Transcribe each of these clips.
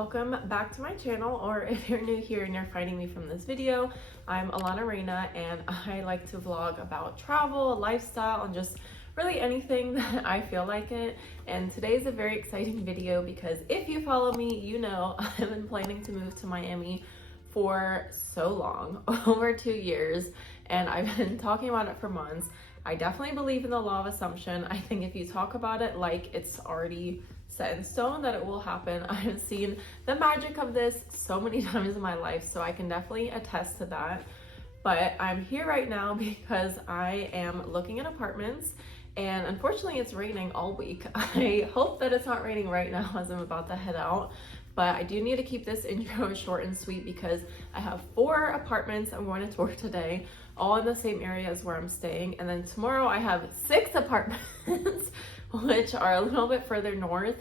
welcome back to my channel, or if you're new here and you're finding me from this video, I'm Alana Reina and I like to vlog about travel, lifestyle, and just really anything that I feel like it. And today's a very exciting video because if you follow me, you know I've been planning to move to Miami for so long, over 2 years, and I've been talking about it for months. I definitely believe in the law of assumption. I think if you talk about it like it's already set in stone that it will happen. I have seen the magic of this so many times in my life, so I can definitely attest to that. But I'm here right now because I am looking at apartments, and unfortunately it's raining all week. I hope that it's not raining right now as I'm about to head out, but I do need to keep this intro short and sweet because I have 4 apartments I'm going to tour today, all in the same area as where I'm staying. And then tomorrow I have 6 apartments which are a little bit further north,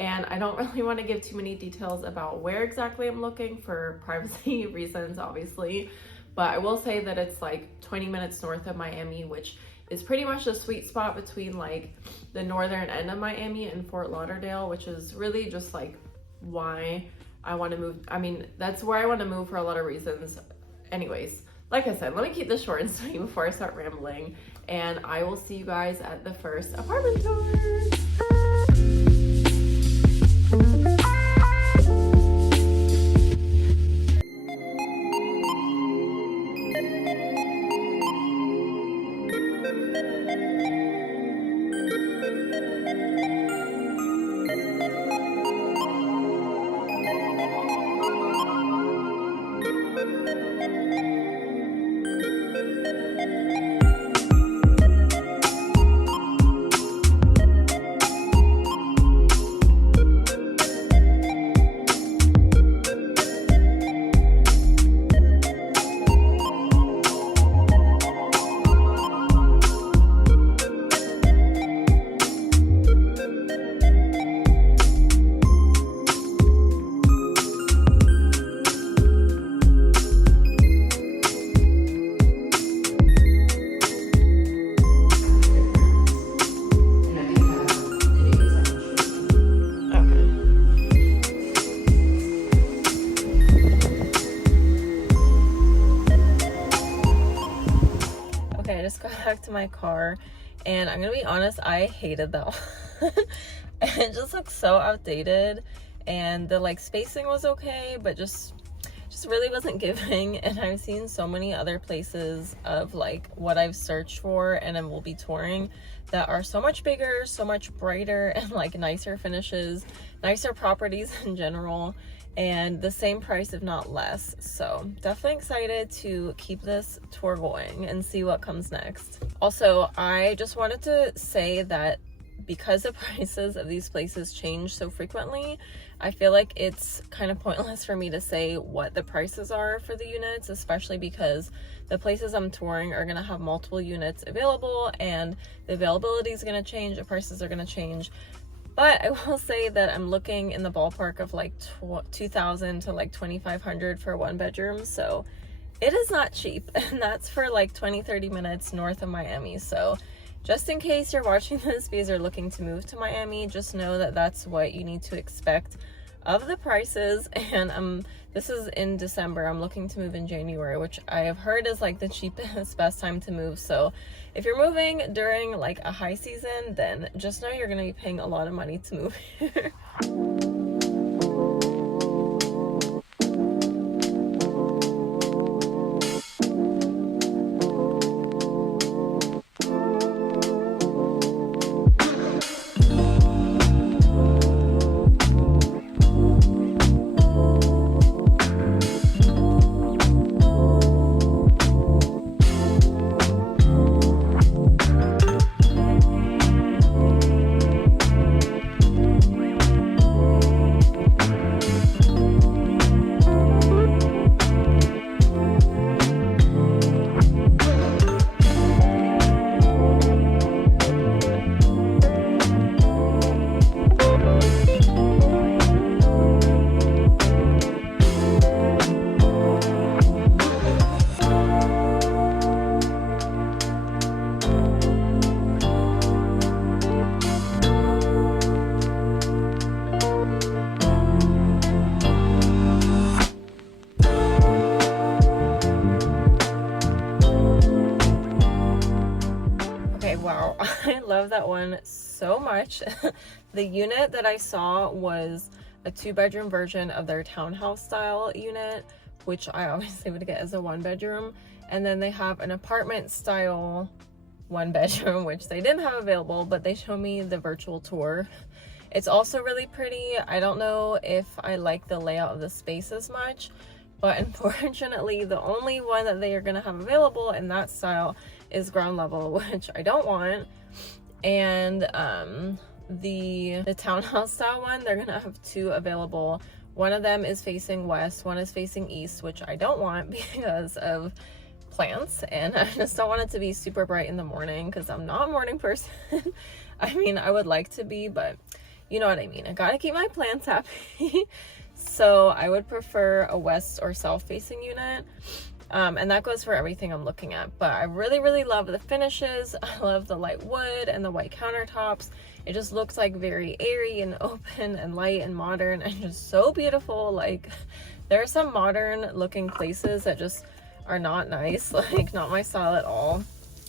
and I don't really want to give too many details about where exactly I'm looking for privacy reasons, obviously, but I will say that it's like 20 minutes north of Miami, which is pretty much the sweet spot between like the northern end of Miami and Fort Lauderdale, which is really just like why I want to move. I mean, that's where I want to move for a lot of reasons. Anyways, like I said, let me keep this short and sweet before I start rambling, and I will see you guys at the first apartment tour. Okay, I just got back to my car, and I'm gonna be honest, I hated that one. It just looks so outdated, and the like spacing was okay, but just really wasn't giving. And I've seen so many other places of like what I've searched for and I will be touring that are so much bigger, so much brighter, and like nicer finishes, nicer properties in general, and the same price if not less. So definitely excited to keep this tour going and see what comes next. Also, I just wanted to say that because the prices of these places change so frequently, I feel like it's kind of pointless for me to say what the prices are for the units, especially because the places I'm touring are going to have multiple units available, and the availability is going to change, the prices are going to change. But I will say that I'm looking in the ballpark of like $2,000 to like $2,500 for 1 bedroom, so it is not cheap, and that's for like 20-30 minutes north of Miami. So just in case you're watching this because you're looking to move to Miami, just know that that's what you need to expect of the prices. And this is in December. I'm looking to move in January, which I have heard is like the cheapest, best time to move. So if you're moving during like a high season, then just know you're going to be paying a lot of money to move here. love that one so much. The unit that I saw was a 2-bedroom version of their townhouse style unit, which I obviously would get as a 1-bedroom. And then they have an apartment style 1-bedroom, which they didn't have available, but they showed me the virtual tour. It's also really pretty. I don't know if I like the layout of the space as much, but unfortunately the only one that they are going to have available in that style is ground level, which I don't want. And the townhouse style one, they're gonna have 2 available. One of them is facing west, one is facing east, which I don't want because of plants, and I just don't want it to be super bright in the morning because I'm not a morning person. I mean, I would like to be, but you know what I mean. I gotta keep my plants happy. So I would prefer a west or south facing unit. And that goes for everything I'm looking at. But I really love the finishes. I love the light wood and the white countertops. It just looks like very airy and open and light and modern and just so beautiful. Like, there are some modern looking places that just are not nice, like not my style at all.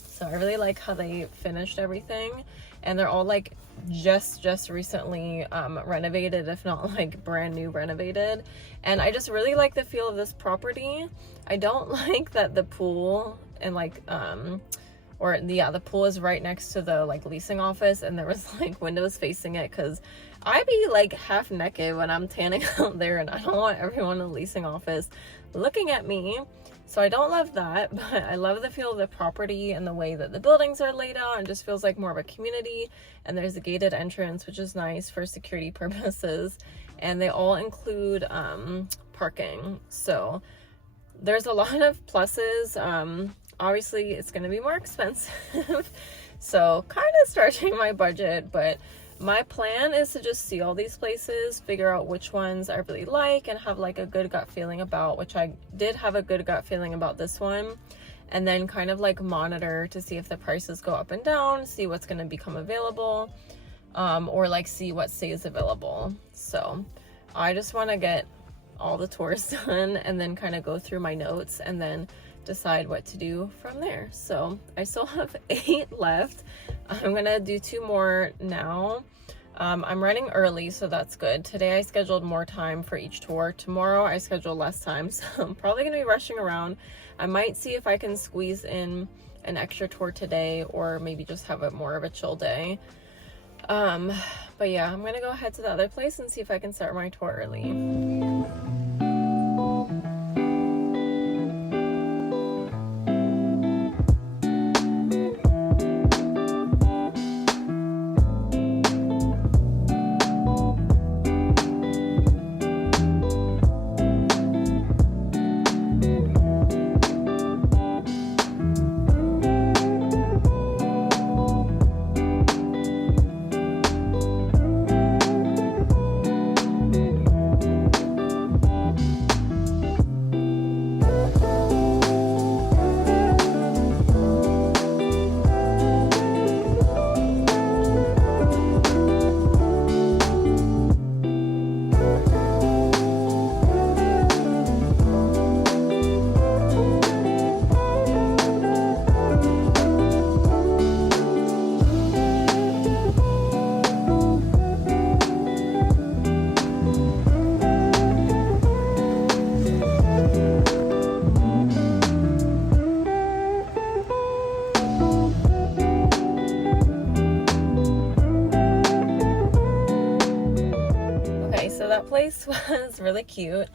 So I really like how they finished everything, and they're all like just recently renovated, if not like brand new renovated. And I just really like the feel of this property. I don't like that the pool and like the pool is right next to the like leasing office, and there was like windows facing it, because I be like half naked when I'm tanning out there, and I don't want everyone in the leasing office looking at me. So I don't love that, but I love the feel of the property and the way that the buildings are laid out, and just feels like more of a community. And there's a gated entrance, which is nice for security purposes, and they all include parking. So there's a lot of pluses. Obviously it's going to be more expensive, so kind of stretching my budget, but my plan is to just see all these places, figure out which ones I really like and have like a good gut feeling about, which I did have a good gut feeling about this one, and then kind of like monitor to see if the prices go up and down, see what's going to become available, or like see what stays available. So I just want to get all the tours done and then kind of go through my notes and then decide what to do from there. So I still have 8 left. I'm gonna do 2 more now. I'm running early, so that's good. Today I scheduled more time for each tour. Tomorrow I scheduled less time, so I'm probably gonna be rushing around. I might see if I can squeeze in an extra tour today, or maybe just have it more of a chill day. But yeah, I'm gonna go ahead to the other place and see if I can start my tour early. Place was really cute.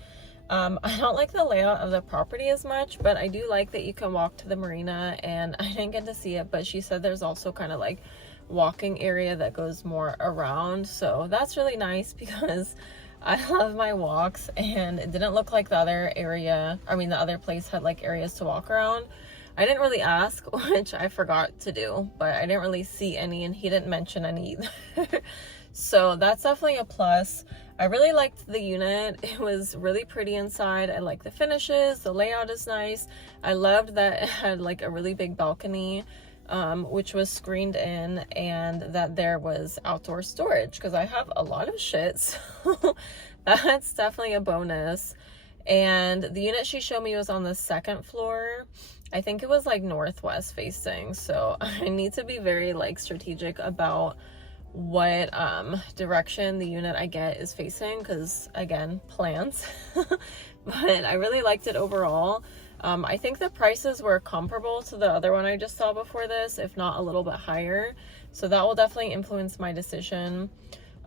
I don't like the layout of the property as much, but I do like that you can walk to the marina, and I didn't get to see it, but she said there's also kind of like walking area that goes more around, so that's really nice because I love my walks, and it didn't look like the other area, the other place had like areas to walk around. I didn't really ask, which I forgot to do, but I didn't really see any, and he didn't mention any either. So that's definitely a plus. I really liked the unit. It was really pretty inside. I like the finishes. The layout is nice. I loved that it had like a really big balcony, which was screened in, and that there was outdoor storage, because I have a lot of shit, so that's definitely a bonus. And the unit she showed me was on the 2nd floor. I think it was like northwest facing, so I need to be very like strategic about what direction the unit I get is facing, because again, plans. But I really liked it overall. I think the prices were comparable to the other one I just saw before this, if not a little bit higher, so that will definitely influence my decision.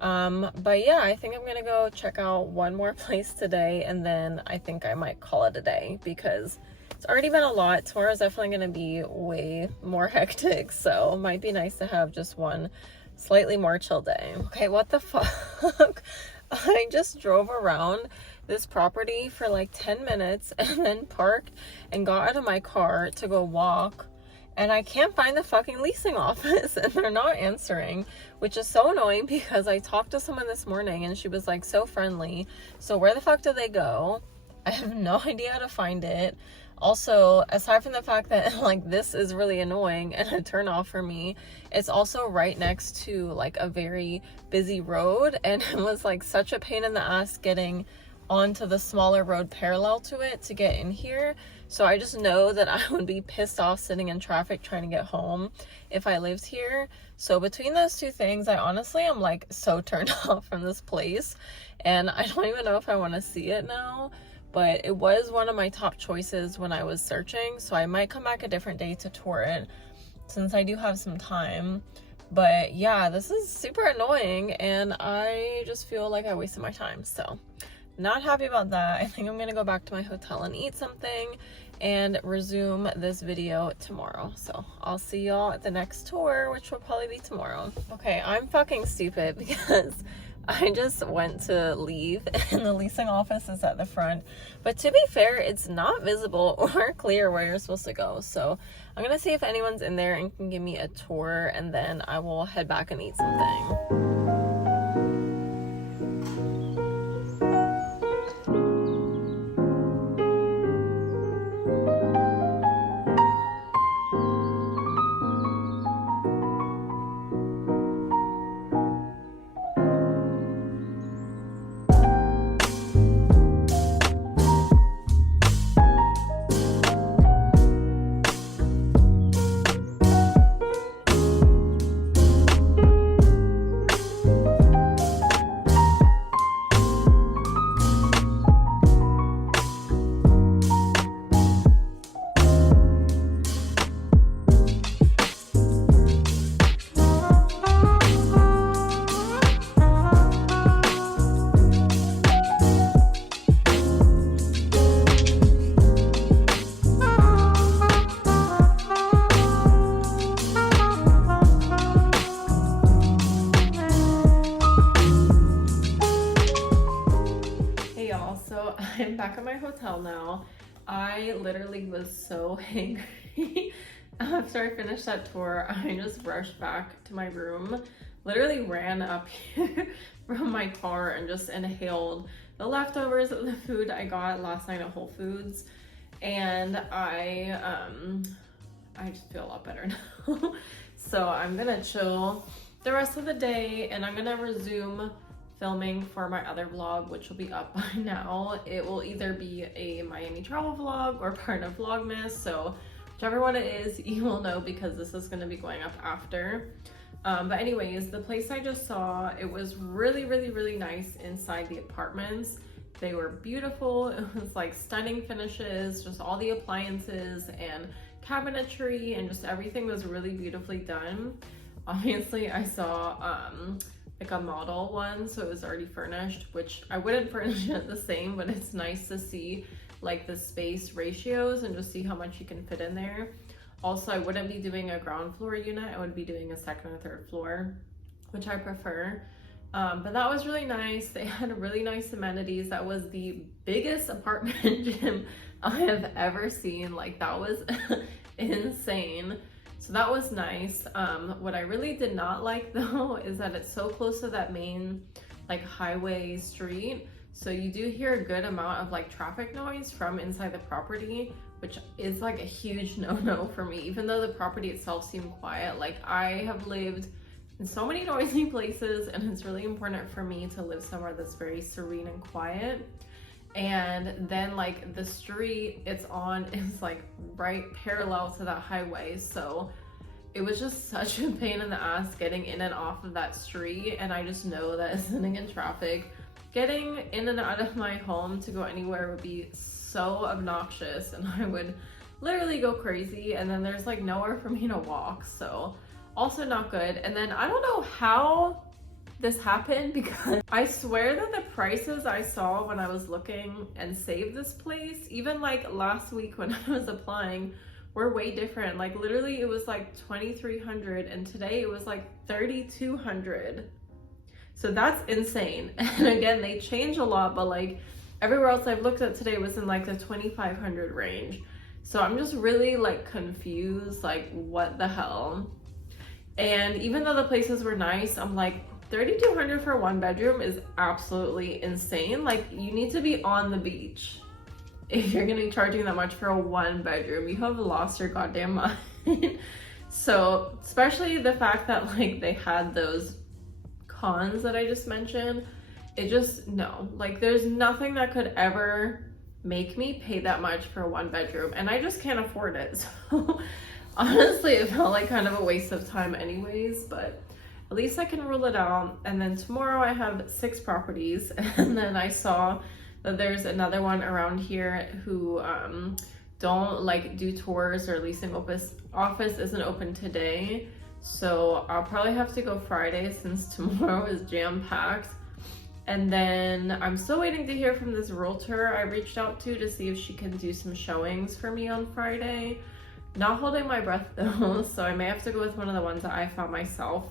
But yeah, I think I'm gonna go check out one more place today, and then I think I might call it a day, because it's already been a lot. Tomorrow's definitely gonna be way more hectic, so it might be nice to have just one slightly more chill day. Okay, what the fuck? I just drove around this property for like 10 minutes and then parked and got out of my car to go walk, and I can't find the fucking leasing office, and they're not answering, which is so annoying because I talked to someone this morning and she was like so friendly. So where the fuck did they go? I have no idea how to find it. Also, aside from the fact that like this is really annoying and a turn off for me, it's also right next to like a very busy road, and it was like such a pain in the ass getting onto the smaller road parallel to it to get in here. So I just know that I would be pissed off sitting in traffic trying to get home if I lived here. So between those two things, I honestly am like so turned off from this place, and I don't even know if I want to see it now. But it was one of my top choices when I was searching, so I might come back a different day to tour it since I do have some time. But yeah, this is super annoying, and I just feel like I wasted my time, so not happy about that. I think I'm gonna go back to my hotel and eat something and resume this video tomorrow. So I'll see y'all at the next tour, which will probably be tomorrow. Okay, I'm fucking stupid because I just went to leave and the leasing office is at the front, but to be fair, it's not visible or clear where you're supposed to go. So I'm gonna see if anyone's in there and can give me a tour, and then I will head back and eat something. I'm back at my hotel now. I literally was so angry. After I finished that tour, I just rushed back to my room, literally ran up here from my car and just inhaled the leftovers of the food I got last night at Whole Foods. And I just feel a lot better now. So I'm gonna chill the rest of the day, and I'm gonna resume filming for my other vlog, which will be up by now. It will either be a Miami travel vlog or part of Vlogmas, so whichever one it is, you will know, because this is going to be going up after. But anyways, the place I just saw, it was really nice inside the apartments. They were beautiful. It was like stunning finishes, just all the appliances and cabinetry, and just everything was really beautifully done. Obviously, I saw like a model one, so it was already furnished, which I wouldn't furnish it the same, but it's nice to see like the space ratios and just see how much you can fit in there. Also, I wouldn't be doing a ground floor unit, I would be doing a second or third floor, which I prefer. But that was really nice. They had really nice amenities. That was the biggest apartment gym I have ever seen. Like, that was insane. So that was nice. What I really did not like though is that it's so close to that main like highway street. So you do hear a good amount of like traffic noise from inside the property, which is like a huge no-no for me. Even though the property itself seemed quiet, like I have lived in so many noisy places, and it's really important for me to live somewhere that's very serene and quiet. And then like the street it's on is like right parallel to that highway, so it was just such a pain in the ass getting in and off of that street. And I just know that sitting in traffic, getting in and out of my home to go anywhere would be so obnoxious, and I would literally go crazy. And then there's like nowhere for me to walk, so also not good. And then I don't know how this happened, because I swear that the prices I saw when I was looking and saved this place, even like last week when I was applying, were way different. Like literally it was like $2,300 and today it was like $3,200. So that's insane. And again, they change a lot, but like everywhere else I've looked at today was in like the $2,500 range. So I'm just really like confused, like what the hell. And even though the places were nice, I'm like, $3,200 for 1 bedroom is absolutely insane. Like you need to be on the beach if you're gonna be charging that much for a 1 bedroom. You have lost your goddamn mind. So especially the fact that like they had those cons that I just mentioned, it just, no, like there's nothing that could ever make me pay that much for a 1 bedroom, and I just can't afford it. So honestly, it felt like kind of a waste of time anyways, but at least I can rule it out. And then tomorrow I have 6 properties, and then I saw that there's another one around here who don't like do tours, or leasing office isn't open today. So I'll probably have to go Friday since tomorrow is jam-packed. And then I'm still waiting to hear from this realtor I reached out to see if she can do some showings for me on Friday. Not holding my breath though, so I may have to go with one of the ones that I found myself.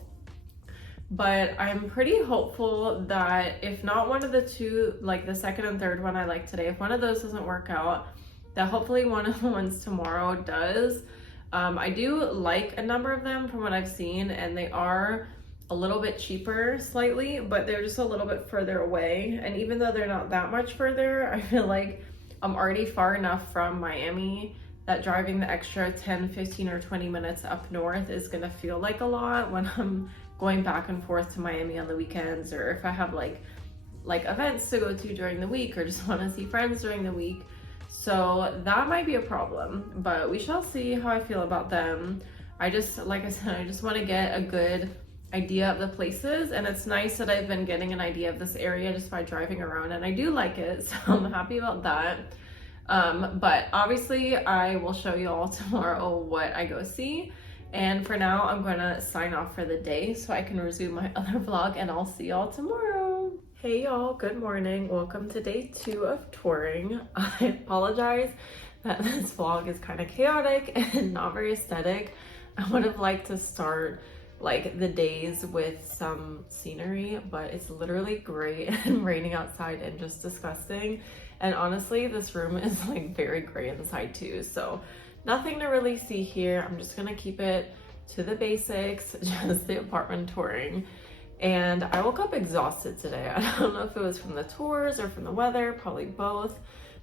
But I'm pretty hopeful that if not one of the two, like the second and third one I like today, if one of those doesn't work out, that hopefully one of the ones tomorrow does. I do like a number of them from what I've seen, and they are a little bit cheaper slightly, but they're just a little bit further away. And even though they're not that much further, I feel like I'm already far enough from Miami that driving the extra 10, 15, or 20 minutes up north is gonna feel like a lot when I'm going back and forth to Miami on the weekends, or if I have like events to go to during the week, or just want to see friends during the week. So that might be a problem, but we shall see how I feel about them. I just, like I said, I just want to get a good idea of the places, and it's nice that I've been getting an idea of this area just by driving around, and I do like it, so I'm happy about that. But obviously I will show you all tomorrow what I go see. And for now, I'm gonna sign off for the day so I can resume my other vlog, and I'll see y'all tomorrow. Hey y'all, good morning. Welcome to day 2 of touring. I apologize that this vlog is kind of chaotic and not very aesthetic. I would have liked to start like the days with some scenery, but it's literally gray and raining outside and just disgusting. And honestly, this room is like very gray inside too, so nothing to really see here. I'm just gonna keep it to the basics, just the apartment touring. And I woke up exhausted today. I don't know if it was from the tours or from the weather, probably both,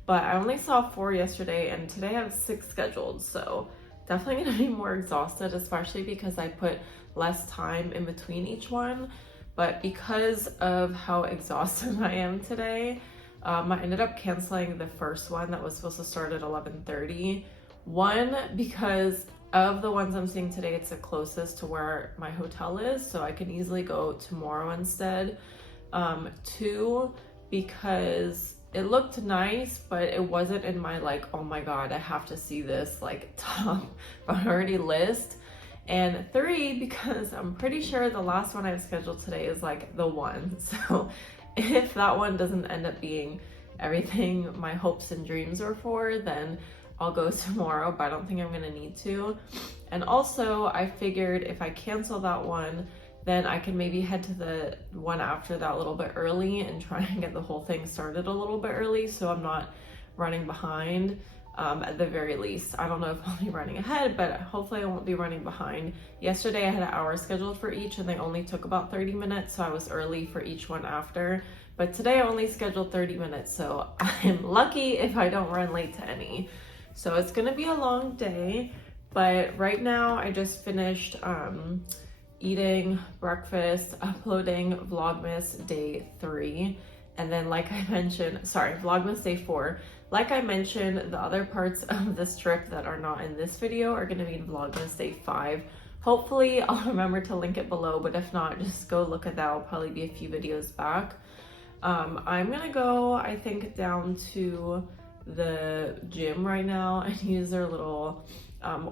but I only saw 4 yesterday, and today I have 6 scheduled, so definitely gonna be more exhausted, especially because I put less time in between each one. But because of how exhausted I am today, I ended up canceling the first one that was supposed to start at 11:30. One, because of the ones I'm seeing today, it's the closest to where my hotel is, so I can easily go tomorrow instead. 2, because it looked nice, but it wasn't in my like, oh my god, I have to see this like top priority list. And 3, because I'm pretty sure the last one I've scheduled today is like the one. So if that one doesn't end up being everything my hopes and dreams are for, then I'll go tomorrow, but I don't think I'm gonna need to. And also I figured if I cancel that one, then I can maybe head to the one after that a little bit early and try and get the whole thing started a little bit early, so I'm not running behind. At the very least, I don't know if I'll be running ahead, but hopefully I won't be running behind. Yesterday I had an hour scheduled for each, and they only took about 30 minutes, so I was early for each one after. But today I only scheduled 30 minutes, so I'm lucky if I don't run late to any. So it's gonna be a long day, but right now I just finished eating breakfast, uploading Vlogmas day 3, And then like I mentioned, sorry, Vlogmas Day 4. Like I mentioned, the other parts of this trip that are not in this video are going to be in Vlogmas Day 5. Hopefully I'll remember to link it below, but if not, just go look at that. I'll probably be a few videos back. I'm gonna go, I think, down to the gym right now and use their little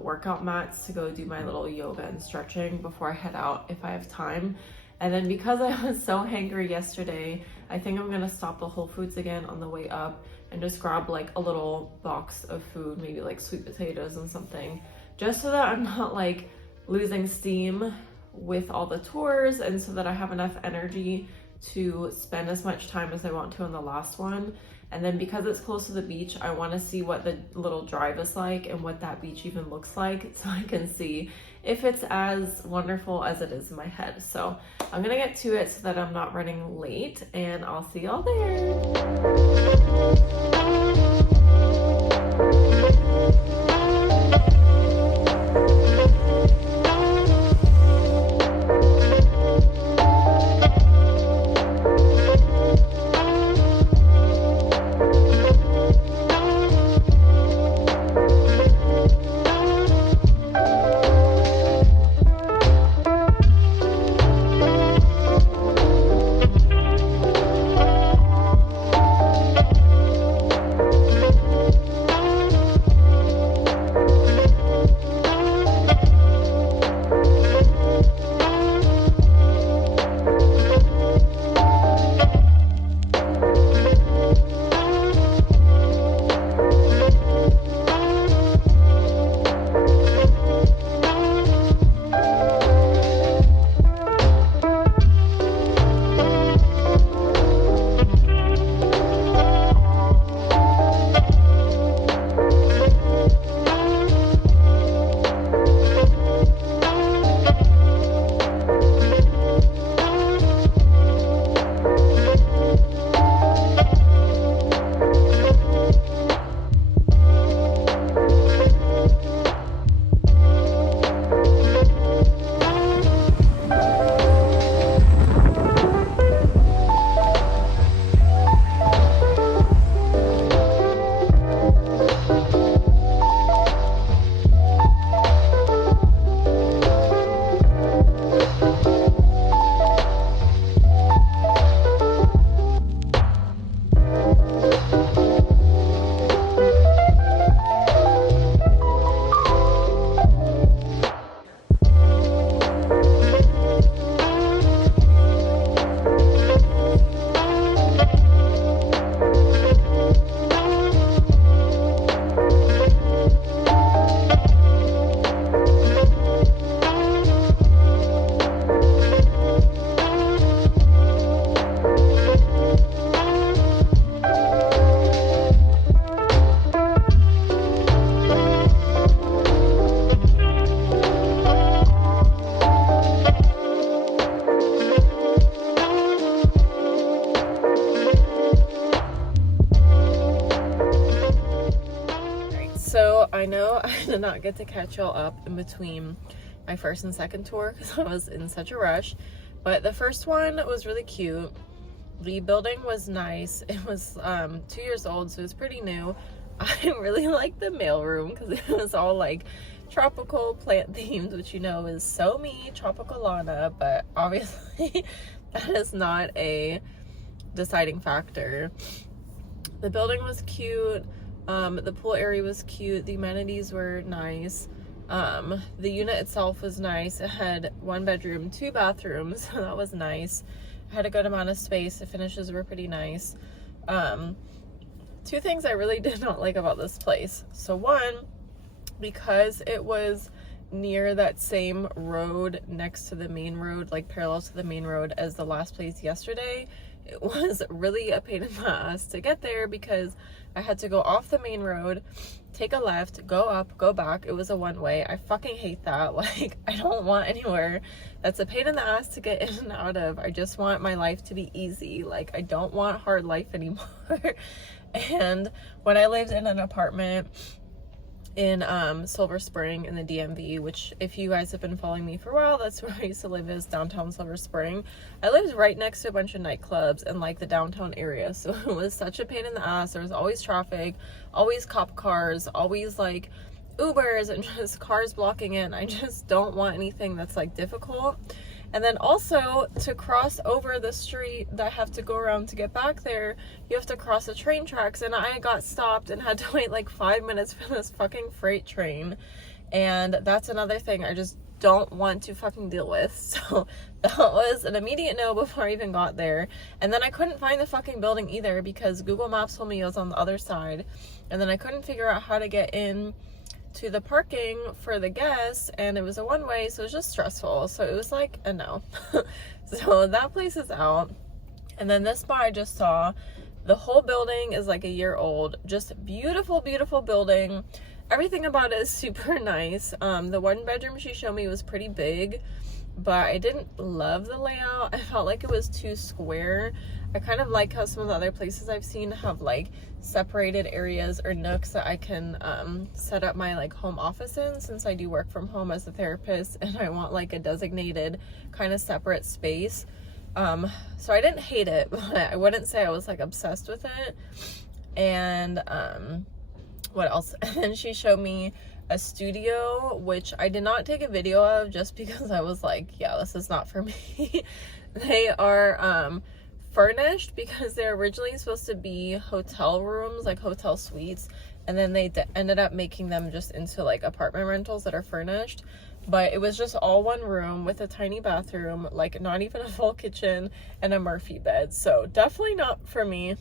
workout mats to go do my little yoga and stretching before I head out if I have time. And then because I was so hangry yesterday, I think I'm gonna stop at Whole Foods again on the way up and just grab like a little box of food, maybe like sweet potatoes and something, just so that I'm not like losing steam with all the tours, and so that I have enough energy to spend as much time as I want to on the last one. And then because it's close to the beach, I want to see what the little drive is like and what that beach even looks like, so I can see if it's as wonderful as it is in my head. So I'm gonna get to it so that I'm not running late, and I'll see y'all there. I know I did not get to catch y'all up in between my first and second tour because I was in such a rush, but the first one was really cute. The building was nice. It was 2 years old, so it was pretty new. I really liked the mailroom because it was all like tropical plant themed, which you know is so me, tropical Lana, but obviously that is not a deciding factor. The building was cute. The pool area was cute. The amenities were nice. The unit itself was nice. It had 1 bedroom, 2 bathrooms, so that was nice. It had a good amount of space. The finishes were pretty nice. 2 things I really did not like about this place. So one, because it was near that same road next to the main road, like parallel to the main road as the last place yesterday, it was really a pain in the ass to get there because I had to go off the main road, take a left, go up, go back. It was a one-way. I fucking hate that. Like, I don't want anywhere that's a pain in the ass to get in and out of. I just want my life to be easy. Like, I don't want hard life anymore. And when I lived in an apartment in Silver Spring in the DMV, which if you guys have been following me for a while, that's where I used to live, is downtown Silver Spring. I lived right next to a bunch of nightclubs in like the downtown area, so it was such a pain in the ass. There was always traffic, always cop cars, always like Ubers and just cars blocking it, and I just don't want anything that's like difficult. And then also, to cross over the street that I have to go around to get back there, you have to cross the train tracks, and I got stopped and had to wait like 5 minutes for this fucking freight train. And that's another thing I just don't want to fucking deal with. So that was an immediate no before I even got there. And then I couldn't find the fucking building either because Google Maps told me it was on the other side. And then I couldn't figure out how to get in to the parking for the guests, and it was a one-way, so it was just stressful. So it was like a no. So that place is out. And then this spot I just saw, the whole building is like a year old. Just beautiful, beautiful building. Everything about it is super nice. The one bedroom she showed me was pretty big, but I didn't love the layout. I felt like it was too square. I kind of like how some of the other places I've seen have like separated areas or nooks that I can set up my like home office in, since I do work from home as a therapist and I want like a designated kind of separate space. So I didn't hate it, but I wouldn't say I was like obsessed with it. And what else? And then she showed me a studio, which I did not take a video of just because I was like, yeah, this is not for me. They are furnished because they're originally supposed to be hotel rooms, like hotel suites, and then they ended up making them just into like apartment rentals that are furnished. But it was just all one room with a tiny bathroom, like not even a full kitchen, and a Murphy bed. So definitely not for me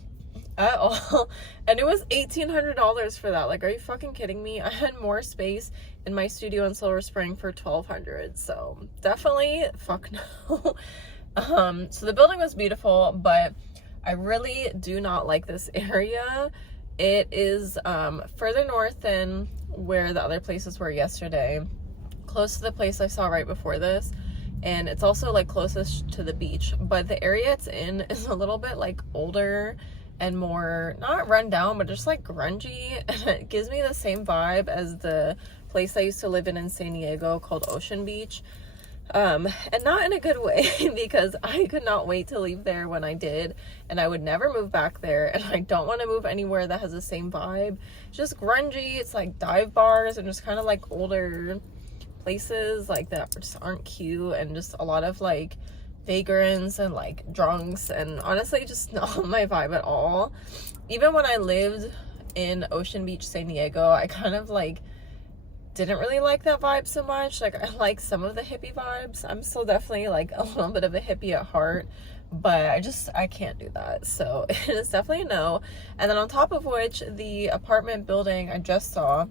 at all. And it was $1,800 for that. Like, are you fucking kidding me? I had more space in my studio in Silver Spring for $1,200. So definitely fuck no. So the building was beautiful, but I really do not like this area. It is further north than where the other places were yesterday, close to the place I saw right before this, and it's also like closest to the beach. But the area it's in is a little bit like older and more, not run down, but just like grungy, and it gives me the same vibe as the place I used to live in San Diego called Ocean Beach. And not in a good way, because I could not wait to leave there when I did, and I would never move back there, and I don't want to move anywhere that has the same vibe. It's just grungy. It's like dive bars and just kind of like older places like that just aren't cute, and just a lot of like vagrants and like drunks, and honestly just not my vibe at all. Even when I lived in Ocean Beach, San Diego, I kind of like didn't really like that vibe so much. Like, I like some of the hippie vibes. I'm still definitely like a little bit of a hippie at heart, but I can't do that. So it is definitely a no. And then on top of which, the apartment building I just saw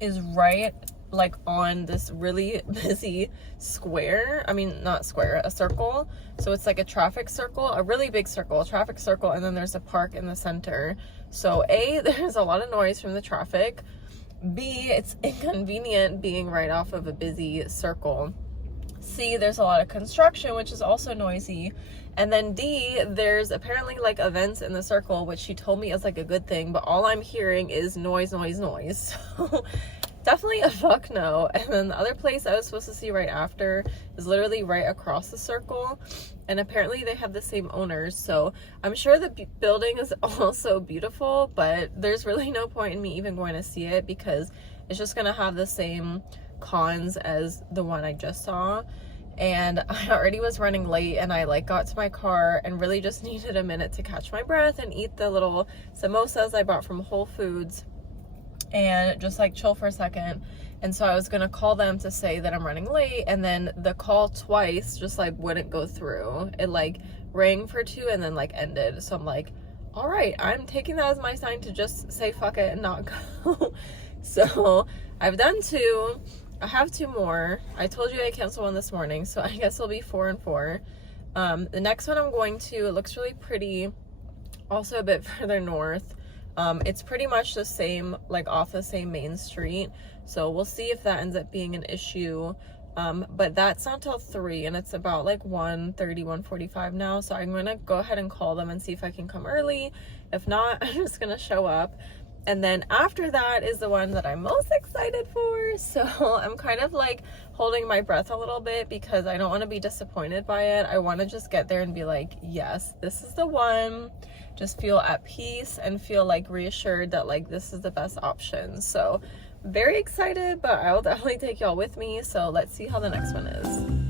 is right like on this really busy square. I mean, not square, a circle. So it's like a traffic circle, a really big circle, a traffic circle, and then there's a park in the center. So A, there's a lot of noise from the traffic. B, it's inconvenient being right off of a busy circle. C, there's a lot of construction, which is also noisy. And then D, there's apparently like events in the circle, which she told me is like a good thing, but all I'm hearing is noise, noise, noise. So definitely a fuck no. And then the other place I was supposed to see right after is literally right across the circle, and apparently they have the same owners, so I'm sure the building is also beautiful, but there's really no point in me even going to see it because it's just gonna have the same cons as the one I just saw. And I already was running late, and I like got to my car and really just needed a minute to catch my breath and eat the little samosas I bought from Whole Foods and just like chill for a second. And so I was gonna call them to say that I'm running late, and then the call twice just like wouldn't go through. It like rang for 2 and then like ended. So I'm like, all right, I'm taking that as my sign to just say fuck it and not go. So I've done 2. I have 2 more. I told you I canceled one this morning, so I guess it'll be 4 and 4. The next one I'm going to, it looks really pretty, also a bit further north. It's pretty much the same, like off the same main street, so we'll see if that ends up being an issue. But that's not till 3, and it's about like 1:30, 1:45 now, so I'm gonna go ahead and call them and see if I can come early. If not, I'm just gonna show up. And then after that is the one that I'm most excited for. So I'm kind of like holding my breath a little bit because I don't want to be disappointed by it. I want to just get there and be like, yes, this is the one. Just feel at peace and feel like reassured that like this is the best option. So very excited, but I'll definitely take y'all with me. So let's see how the next one is.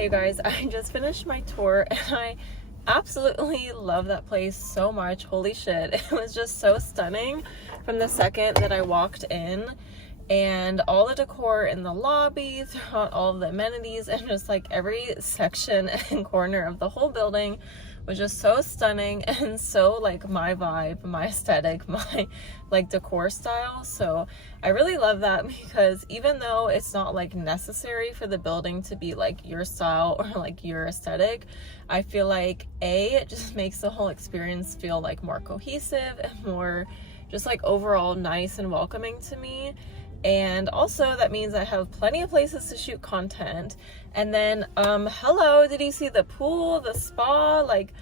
You guys, I just finished my tour and I absolutely love that place so much. Holy shit, it was just so stunning from the second that I walked in, and all the decor in the lobby, throughout all of the amenities, and just like every section and corner of the whole building was just so stunning and so like my vibe, my aesthetic, my like decor style. So I really love that, because even though it's not like necessary for the building to be like your style or like your aesthetic, I feel like it just makes the whole experience feel like more cohesive and more just like overall nice and welcoming to me. And also that means I have plenty of places to shoot content. And then hello, did you see the pool, the spa? Like,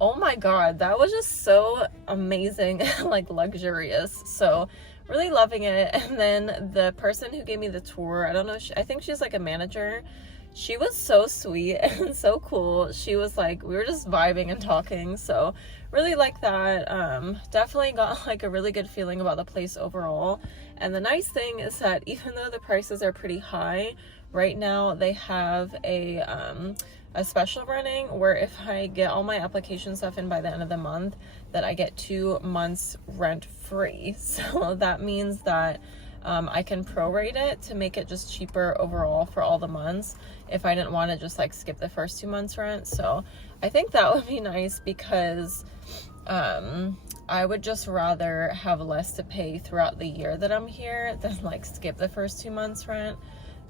oh my god, that was just so amazing, like luxurious. So really loving it. And then the person who gave me the tour, I don't know, I think she's like a manager. She was so sweet and so cool. She was like, we were just vibing and talking, so really like that. Definitely got like a really good feeling about the place overall. And the nice thing is that even though the prices are pretty high, right now they have a special running where if I get all my application stuff in by the end of the month, that I get 2 months rent free. So that means that I can prorate it to make it just cheaper overall for all the months if I didn't want to just like skip the first 2 months rent. So I think that would be nice, because I would just rather have less to pay throughout the year that I'm here than like skip the first 2 months rent.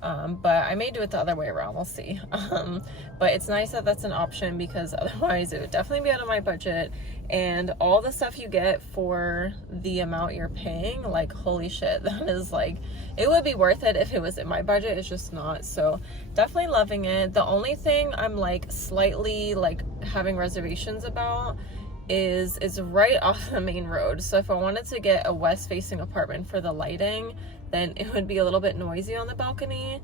But I may do it the other way around, we'll see. But it's nice that that's an option, because otherwise it would definitely be out of my budget, and all the stuff you get for the amount you're paying, like holy shit, that is like, it would be worth it if it was in my budget. It's just not. So definitely loving it. The only thing I'm like slightly like having reservations about is it's right off the main road. So if I wanted to get a west facing apartment for the lighting, then it would be a little bit noisy on the balcony,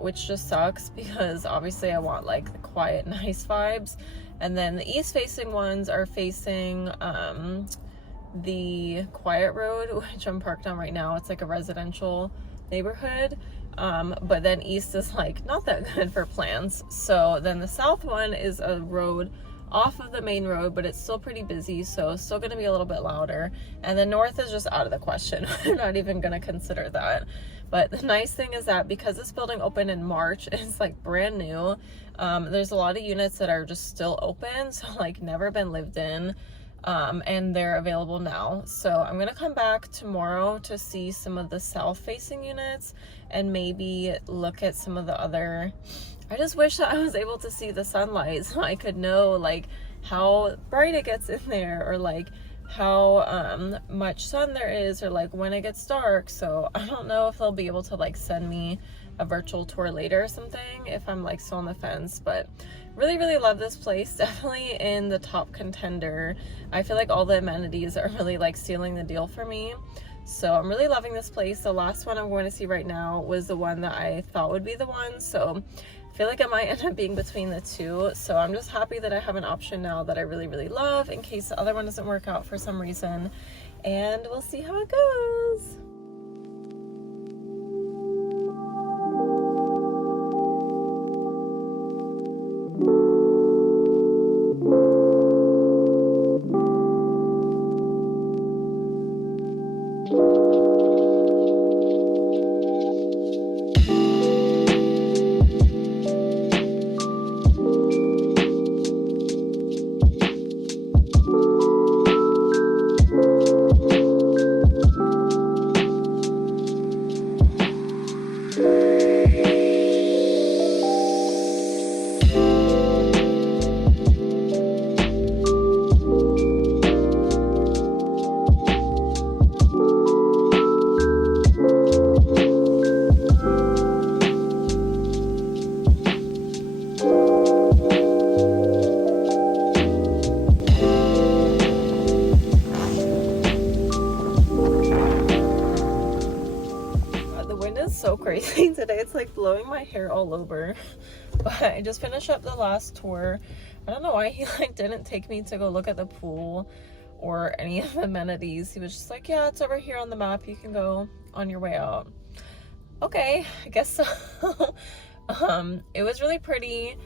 which just sucks, because obviously I want like the quiet, nice vibes. And then the east facing ones are facing the quiet road, which I'm parked on right now. It's like a residential neighborhood, but then east is like not that good for plants. So then the south one is a road off of the main road, but it's still pretty busy, so it's still going to be a little bit louder. And the north is just out of the question. We're not even going to consider that. But the nice thing is that because this building opened in March, it's like brand new, there's a lot of units that are just still open, so like never been lived in. and they're available now. So I'm gonna come back tomorrow to see some of the south facing units and maybe look at some of the other. I just wish that I was able to see the sunlight so I could know like how bright it gets in there, or like how much sun there is, or like when it gets dark. So I don't know if they'll be able to like send me a virtual tour later or something if I'm like still on the fence. But really love this place. Definitely in the top contender. I feel like all the amenities are really like sealing the deal for me. So I'm really loving this place. The last one I'm going to see right now was the one that I thought would be the one. So I feel like it might end up being between the two. So I'm just happy that I have an option now that I really love in case the other one doesn't work out for some reason. And we'll see how it goes. So crazy today. It's like blowing my hair all over. But I just finished up the last tour. I don't know why he like didn't take me to go look at the pool or any of the amenities. He was just like, yeah, it's over here on the map, you can go on your way out. Okay, I guess so. It was really pretty.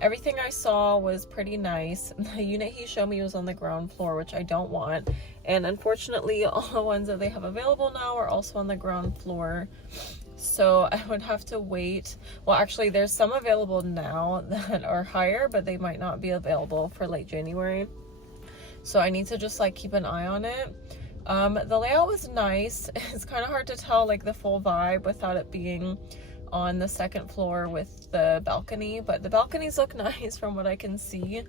Everything I saw was pretty nice. The unit he showed me was on the ground floor, which I don't want. And unfortunately, all the ones that they have available now are also on the ground floor. So I would have to wait. Well, actually, there's some available now that are higher, but they might not be available for late January. So I need to just like keep an eye on it. The layout was nice. It's kind of hard to tell like the full vibe without it being on the second floor with the balcony, but the balconies look nice from what I can see.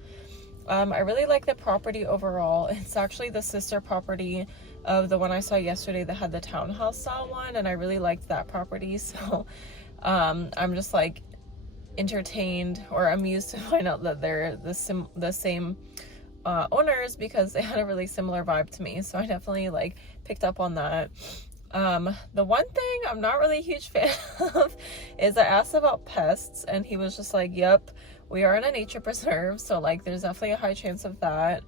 I really like the property overall. It's actually the sister property of the one I saw yesterday that had the townhouse style one, and I really liked that property. So I'm just like entertained or amused to find out that they're the same owners, because they had a really similar vibe to me. So I definitely like picked up on that. The one thing I'm not really a huge fan of is I asked about pests, and he was just like, yep, we are in a nature preserve, so like there's definitely a high chance of that.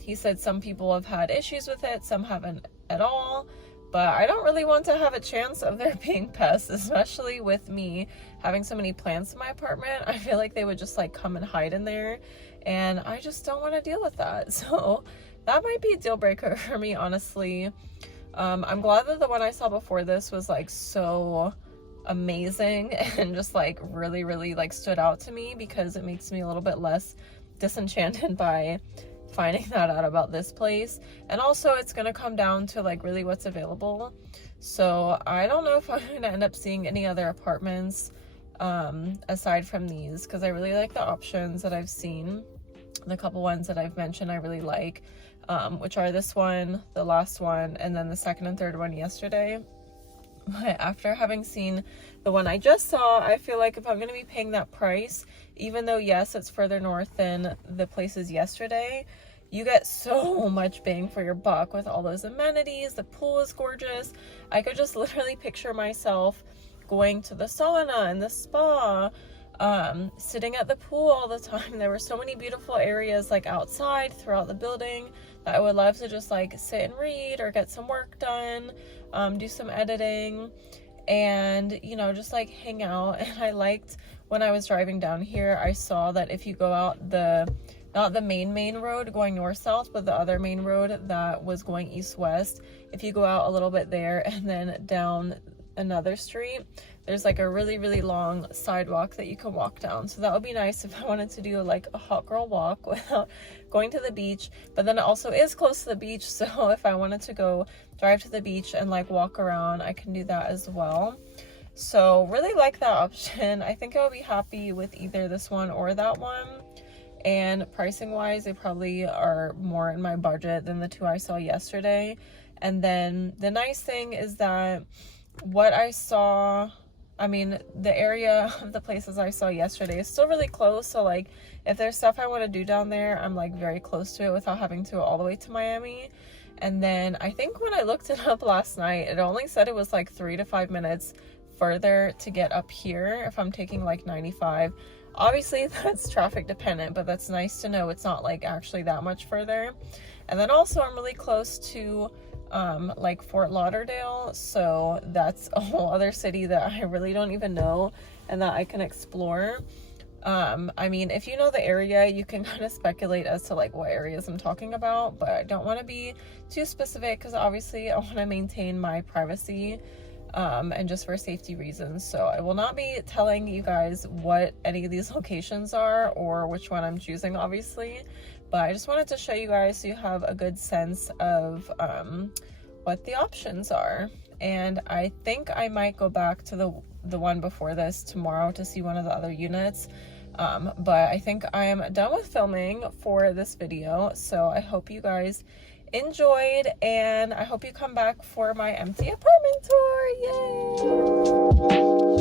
He said some people have had issues with it, some haven't at all, but I don't really want to have a chance of there being pests, especially with me having so many plants in my apartment. I feel like they would just like come and hide in there, and I just don't want to deal with that. So that might be a deal breaker for me, honestly. I'm glad that the one I saw before this was like so amazing and just like really like stood out to me, because it makes me a little bit less disenchanted by finding that out about this place. And also it's gonna come down to like really what's available. So I don't know if I'm gonna end up seeing any other apartments aside from these, because I really like the options that I've seen. The couple ones that I've mentioned I really like, which are this one, the last one, and then the second and third one yesterday. But after having seen the one I just saw, I feel like if I'm going to be paying that price, even though yes, it's further north than the places yesterday, you get so much bang for your buck with all those amenities. The pool is gorgeous. I could just literally picture myself going to the sauna and the spa, sitting at the pool all the time. There were so many beautiful areas like outside throughout the building that I would love to just like sit and read or get some work done, do some editing, and you know, just like hang out. And I liked when I was driving down here, I saw that if you go out not the main road going north south, but the other main road that was going east west, if you go out a little bit there and then down another street, there's like a really, really long sidewalk that you can walk down. So that would be nice if I wanted to do like a hot girl walk without going to the beach. But then it also is close to the beach, so if I wanted to go drive to the beach and like walk around, I can do that as well. So really like that option. I think I would be happy with either this one or that one. And pricing wise, they probably are more in my budget than the two I saw yesterday. And then the nice thing is that what I saw, I mean, the area of the places I saw yesterday is still really close. So like if there's stuff I want to do down there, I'm like very close to it without having to go all the way to Miami. And then I think when I looked it up last night, it only said it was like 3 to 5 minutes further to get up here if I'm taking like 95. Obviously that's traffic dependent, but that's nice to know it's not like actually that much further. And then also I'm really close to like Fort Lauderdale, so that's a whole other city that I really don't even know and that I can explore. I mean, if you know the area, you can kind of speculate as to like what areas I'm talking about, but I don't want to be too specific because obviously I want to maintain my privacy, and just for safety reasons. So I will not be telling you guys what any of these locations are or which one I'm choosing, obviously, but I just wanted to show you guys so you have a good sense of what the options are. And I think I might go back to the one before this tomorrow to see one of the other units. But I think I am done with filming for this video, so I hope you guys enjoyed, and I hope you come back for my empty apartment tour. Yay!